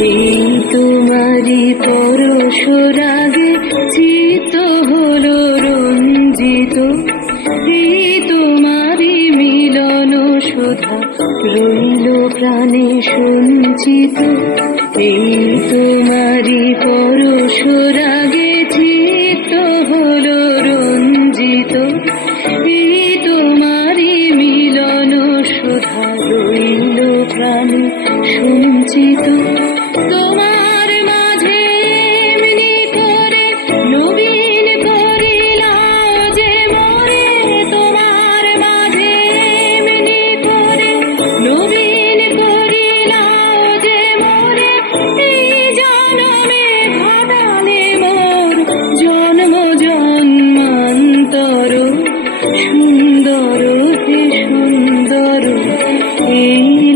এই তোমারি পরশ রাগে চিত্ত হলো রঞ্জিত, এই তোমারি মিলন সুধা রইল প্রাণে সঞ্চিত। এই তোমারি পরশ রাগে চিত্ত হলো রঞ্জিত, এই তোমারি মিলন সুধা রইল প্রাণে সঞ্চিত। তোমার মাঝে এমনি করে নবীন করিলা যে মোরে, তোমার মাঝে এমনি করে নবীন করিলা যে মোরে, এই জনমে ঘটালে মোর জন্ম জন্মান্তর। সুন্দর হে সুন্দর এই